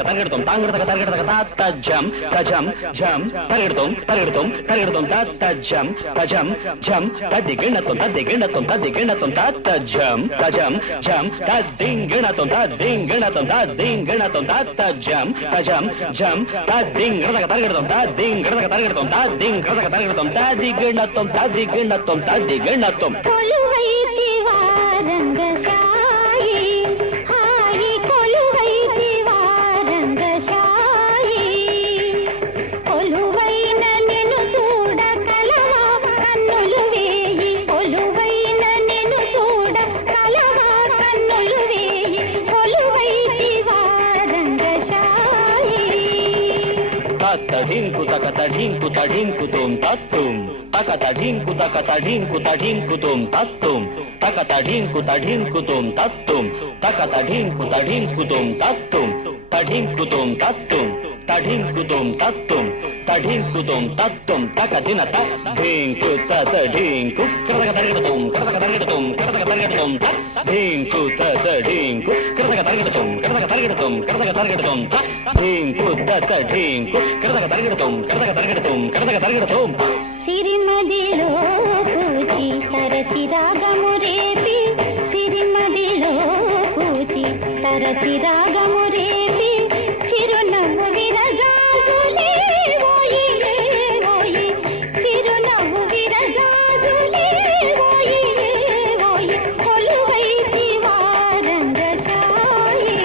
తరగడుతాం తాంగడతక తరగడతక తజ్జం తజం జం తరగడుతాం తరగడుతాం తరగడుతాం తజ్జం తజం జం తదిగిణతం తదిగిణతం తదిగిణతం తజ్జం తజం జం తదింగిణతం తదింగిణతం తదింగిణతం తజ్జం తజం జం తదింగిణతక తరగడుతాం తదింగిణతక తరగడుతాం తదింగిణతక తరగడుతాం తదిగిణతం తదిగిణతం తదిగిణతం తడింకు తక తడింకు తడింకు తుం తత్తుం తక తడింకు తక తడింకు తడింకు తుం తత్తుం తక తడింకు తడింకు తుం తత్తుం తక తడింకు తడింకు తుం తత్తుం తడింకు తుం తత్తుం తడింకు తుం తత్తుం తడింకు తుం తత్తుం తక దిన తడింకు తడింకు కరదక తరగడుతుం కరదక తరగడుతుం కరదక తరగడుతుం తడింకు తడింకు కరదక తరగడుతుం కరదక తరగడుతుం కరదక తరగడుతుం తడింకు తడింకు కరదక తరగడుతుం కరదక తరగడుతుం కరదక తరగడుతుం సిరిమదిలో పూచి తరసి రాగము రేపి సిరిమదిలో పూచి తరసి రాగము రేపి చిరునవ్వు విరజాజులే ఓయి ఓయి చిరునవ్వు విరజాజులే ఓయి ఓయి కొలువైతి వారంగశాయి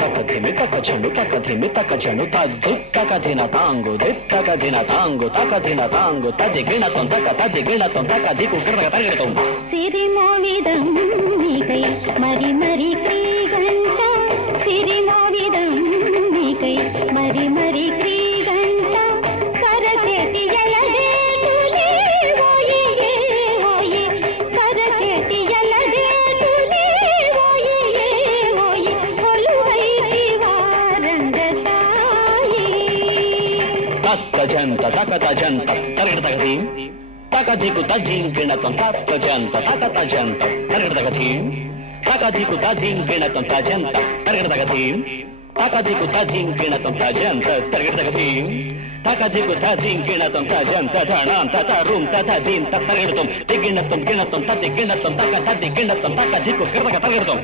తకధిమి తకచండు తకధిమి తకచండు తద్దు తకధిన తాంగు దిత్తకధిన తాంగు తకధిన తాంగు తదిగిణతం తక తదిగిణతం తకధికు కరదక తరగడుతాం సిరిమోవిదం నీకై మరి మరి క్రీగంట సిరిమోవిదం నీకై మరి మరి క్రీగంట కరచేతి ఎలదేటులే ఓయి ఓయి కరచేతి ఎలదేటులే ఓయి ఓయి కొలువైతి వారంగశాయి తత్తజంత తకతజంత తరగడతకధీం తకధికు తజింగిణతం తత్తజంత తకతజంత తరగడతకధీం తకధికు తజింగిణతం తజంత తరగడతకధీం తకధికు తజింగిణతం తజంత తరగడతకధీం తకధికు తజింగిణతం తజంత ధణాంత తరుం తదీం తరగడుతాం దిగిణతం గిణతం తదిగిణతం తక తదిగిణతం తకధికు కరదక తరగడుతాం